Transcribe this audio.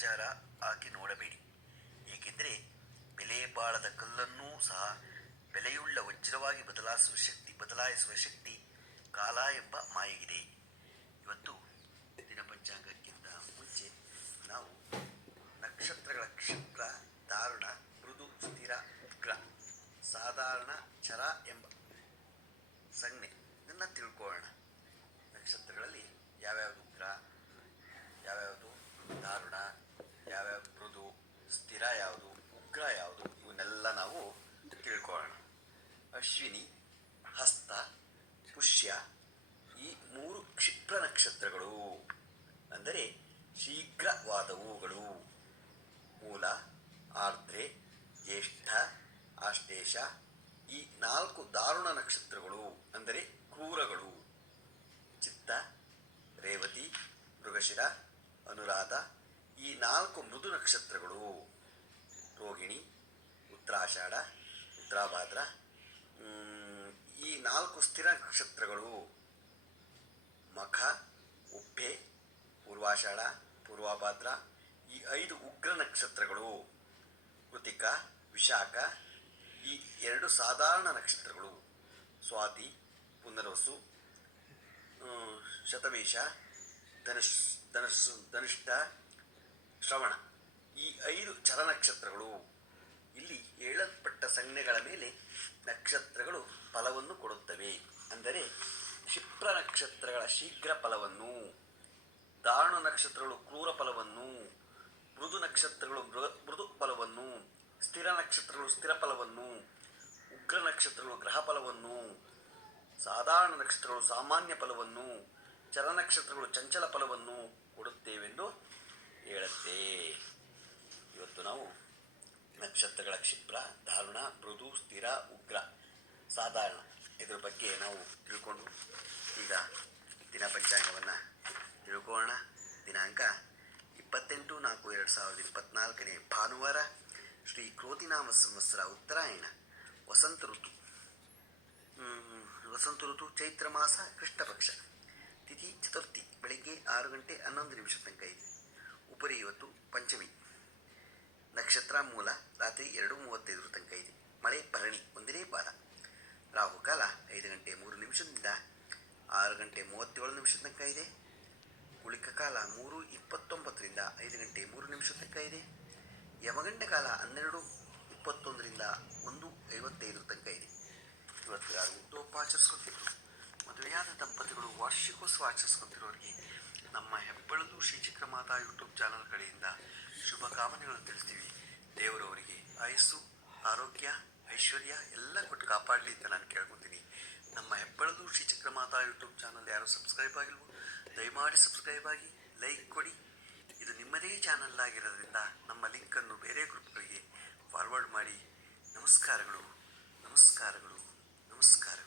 ಲೆಕ್ಕಾಚಾರ ಹಾಕಿ ನೋಡಬೇಡಿ. ಏಕೆಂದರೆ ಬೆಲೆ ಬಾಳದ ಕಲ್ಲನ್ನೂ ಸಹ ಬೆಲೆಯುಳ್ಳ ವಜ್ರವಾಗಿ ಬದಲಾಯಿಸುವ ಶಕ್ತಿ ಕಾಲ ಎಂಬ ಮಾಯೆಗಿದೆ. ಇವತ್ತು ದಿನ ಪಂಚಾಂಗಕ್ಕಿಂತ ಮುಂಚೆ ನಾವು ನಕ್ಷತ್ರಗಳ ಕ್ಷಿಪ್ರ, ದಾರುಣ, ಮೃದು, ಸ್ಥಿರ, ಉಗ್ರ, ಸಾಧಾರಣ, ಚರ ಎಂಬ ಸಂಜ್ಞೆ ಇದನ್ನು ತಿಳ್ಕೊಳ್ಳೋಣ. ನಕ್ಷತ್ರಗಳಲ್ಲಿ ಯಾವ್ಯಾವುದು ಉಗ್ರ, ಯಾವ್ಯಾವುದು ದಾರುಣ, ಯಾವ್ಯಾವುದು ಮೃದು, ಸ್ಥಿರ ಯಾವುದು, ಉಗ್ರ ಯಾವುದು, ಇವನ್ನೆಲ್ಲ ನಾವು ತಿಳ್ಕೊಳ್ಳೋಣ. ಅಶ್ವಿನಿ, ಹಸ್ತ, ಪುಷ್ಯ ಈ 3 ಕ್ಷಿಪ್ರ ನಕ್ಷತ್ರಗಳು, ಅಂದರೆ ಶೀಘ್ರವಾದವುಗಳು. ಮೂಲ, ಆರ್ದ್ರೆ, ಜ್ಯೇಷ್ಠ, ಆಶ್ಲೇಷ ಈ 4 ದಾರುಣ ನಕ್ಷತ್ರಗಳು, ಅಂದರೆ ಕ್ರೂರಗಳು. ಚಿತ್ತ, ರೇವತಿ, ಮೃಗಶಿರ, ಅನುರಾಧ ಈ 4 ಮೃದು ನಕ್ಷತ್ರಗಳು. ರೋಹಿಣಿ, ಉತ್ತರಾಷಾಢ, ಉತ್ತರಾಭಾದ್ರ ಈ 4 ಸ್ಥಿರ ನಕ್ಷತ್ರಗಳು. ಮಖ, ಉಪ್ಪೆ, ಪೂರ್ವಾಷಾಢ, ಪೂರ್ವಭಾದ್ರ ಈ 5 ಉಗ್ರ ನಕ್ಷತ್ರಗಳು. ಕೃತಿಕ, ವಿಶಾಖ ಈ 2 ಸಾಧಾರಣ ನಕ್ಷತ್ರಗಳು. ಸ್ವಾತಿ, ಪುನರ್ವಸು, ಶತಮೇಷ, ಧನಿಷ್ಠ, ಶ್ರವಣ ಈ 5 ಚರ ನಕ್ಷತ್ರಗಳು. ಇಲ್ಲಿ ಹೇಳಲ್ಪಟ್ಟ ಸಂಜ್ಞೆಗಳ ಮೇಲೆ ನಕ್ಷತ್ರಗಳು ಫಲವನ್ನು ಕೊಡುತ್ತವೆ. ಅಂದರೆ ಕ್ಷಿಪ್ರ ನಕ್ಷತ್ರಗಳ ಶೀಘ್ರ ಫಲವನ್ನು, ದಾರುಣ ನಕ್ಷತ್ರಗಳು ಕ್ರೂರ ಫಲವನ್ನು, ಮೃದು ನಕ್ಷತ್ರಗಳು ಮೃದು ಫಲವನ್ನು, ಸ್ಥಿರ ನಕ್ಷತ್ರಗಳು ಸ್ಥಿರ ಫಲವನ್ನು, ಉಗ್ರ ನಕ್ಷತ್ರಗಳು ಗ್ರಹ ಫಲವನ್ನು, ಸಾಧಾರಣ ನಕ್ಷತ್ರಗಳು ಸಾಮಾನ್ಯ ಫಲವನ್ನು, ಚರ ನಕ್ಷತ್ರಗಳು ಚಂಚಲ ಫಲವನ್ನು ಕೊಡುತ್ತೇವೆಂದು ಹೇಳುತ್ತೆ. ಇವತ್ತು ನಾವು ನಕ್ಷತ್ರಗಳ ಕ್ಷಿಪ್ರ, ದಾರುಣ, ಮೃದು, ಸ್ಥಿರ, ಉಗ್ರ, ಸಾಧಾರಣ ಇದರ ಬಗ್ಗೆ ನಾವು ತಿಳ್ಕೊಂಡು ಈಗ ದಿನ ಪಂಚಾಂಗವನ್ನು ತಿಳ್ಕೊಳ್ಳೋಣ. ದಿನಾಂಕ 28/4/2024 ಭಾನುವಾರ, ಶ್ರೀ ಕ್ರೋಧಿನಾಮ ಸಂವತ್ಸರ, ಉತ್ತರಾಯಣ, ವಸಂತ ಋತು ಚೈತ್ರ ಮಾಸ, ಕೃಷ್ಣ ಪಕ್ಷ, ತಿಥಿ ಚತುರ್ಥಿ, ಬೆಳಿಗ್ಗೆ 6:11 ತನಕ ಇದೆ. ಉಪರಿ ಇವತ್ತು ಪಂಚಮಿ. ನಕ್ಷತ್ರ ಮೂಲ ರಾತ್ರಿ 2:35 ತನಕ ಇದೆ. ಮಳೆ ಭರಣಿ 1ನೇ ಪಾದ. ರಾಹುಕಾಲ 5:03 6:37 ತನಕ ಇದೆ. ಗುಳಿಕ ಕಾಲ 3:29 5:03 ತನಕ ಇದೆ. ಯಮಗಂಡ ಕಾಲ 12:21 1:55 ತನಕ ಇದೆ. ಇವತ್ತು ಯಾರು ಹುಟ್ಟುಹಬ್ಬ ಆಚರಿಸ್ಕೊತಿದ್ರು, ಮದುವೆಯಾದ ದಂಪತಿಗಳು ವಾರ್ಷಿಕೋತ್ಸವ ಆಚರಿಸ್ಕೊತಿರೋರಿಗೆ ನಮ್ಮ ಹೆಬ್ಬಳದು ಶ್ರೀ ಚಕ್ರಮಾತಾ ಯೂಟ್ಯೂಬ್ ಚಾನಲ್ ಕಡೆಯಿಂದ ಶುಭ ಕಾಮನೆಗಳನ್ನು ತಿಳಿಸ್ತೀವಿ. ದೇವರವರಿಗೆ ಆಯಸ್ಸು, ಆರೋಗ್ಯ, ಐಶ್ವರ್ಯ ಎಲ್ಲ ಕೊಟ್ಟು ಕಾಪಾಡಲಿ ಅಂತ ನಾನು ಕೇಳ್ಕೊತೀನಿ. ನಮ್ಮ ಹೆಬ್ಬಳದು ಶ್ರೀ ಚಕ್ರಮಾತಾ ಯೂಟ್ಯೂಬ್ ಚಾನಲ್ ಯಾರು ಸಬ್ಸ್ಕ್ರೈಬ್ ಆಗಿಲ್ವೋ ದಯಮಾಡಿ ಸಬ್ಸ್ಕ್ರೈಬ್ ಆಗಿ, ಲೈಕ್ ಕೊಡಿ. ಇದು ನಿಮ್ಮದೇ ಚಾನಲ್ ಆಗಿರೋದ್ರಿಂದ ನಮ್ಮ ಲಿಂಕನ್ನು ಬೇರೆ ಗ್ರೂಪ್ಗಳಿಗೆ ಫಾರ್ವರ್ಡ್ ಮಾಡಿ. ನಮಸ್ಕಾರಗಳು, ನಮಸ್ಕಾರಗಳು, ನಮಸ್ಕಾರ.